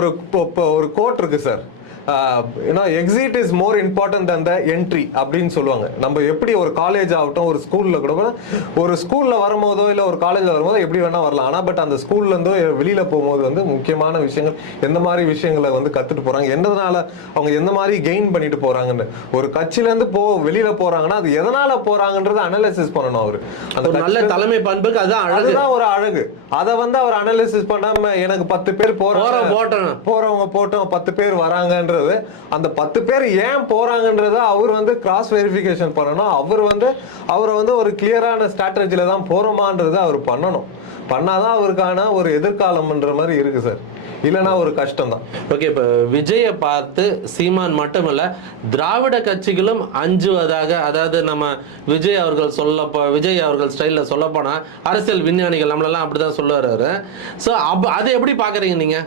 ஒரு கோட் இருக்கு sir. Exit is more important than the entry அப்படின்னு சொல்லுவாங்க. நம்ம எப்படி ஒரு காலேஜ் ஆகட்டும், ஒரு ஸ்கூல்ல கூட ஒரு ஸ்கூல்ல வரும்போதோ இல்லை ஒரு காலேஜ்ல வரும்போதோ எப்படி வேணா வரலாம். ஆனா பட் அந்த ஸ்கூல்ல இருந்தோ வெளியில போகும்போது வந்து முக்கியமான விஷயங்கள் எந்த மாதிரி விஷயங்களை வந்து கத்துட்டு போறாங்க, என்னதுனால அவங்க எந்த மாதிரி கெயின் பண்ணிட்டு போறாங்கன்னு. ஒரு கட்சியில இருந்து வெளியில போறாங்கன்னா அது எதனால போறாங்கன்றத அனலைசிஸ் பண்ணணும். அவரு அந்த நல்ல தலைமை பண்புக்கு அதுதான் ஒரு அழகு. அதை வந்து அவர் அனலைசிஸ் பண்ணாம எனக்கு 10 பேர் போறவங்க போட்டோம் 10 பேர் வராங்கன்ற அந்த 10 பேர் ஏன் போறாங்கன்றத அவர் வந்து கிராஸ் வெரிஃபிகேஷன் பண்ணணும். அவரை வந்து ஒரு கிளியரான ஸ்ட்ராட்டஜில தான் போறோமான்றதை அவர் பண்ணணும். பண்ணாதான் அவருக்கான ஒரு எதிர்காலம்ன்ற மாதிரி இருக்கு சார். இல்லைன்னா ஒரு கஷ்டம் தான். ஓகே, இப்போ விஜயை பார்த்து சீமான் மட்டுமல்ல திராவிட கட்சிகளும் அஞ்சுவதாக, அதாவது நம்ம விஜய் அவர்கள் ஸ்டைல்ல சொல்ல போனா அரசியல் விஞ்ஞானிகள் நம்மளெல்லாம் அப்படிதான் சொல்லுவாரு. ஸோ அது எப்படி பாக்குறீங்க நீங்க?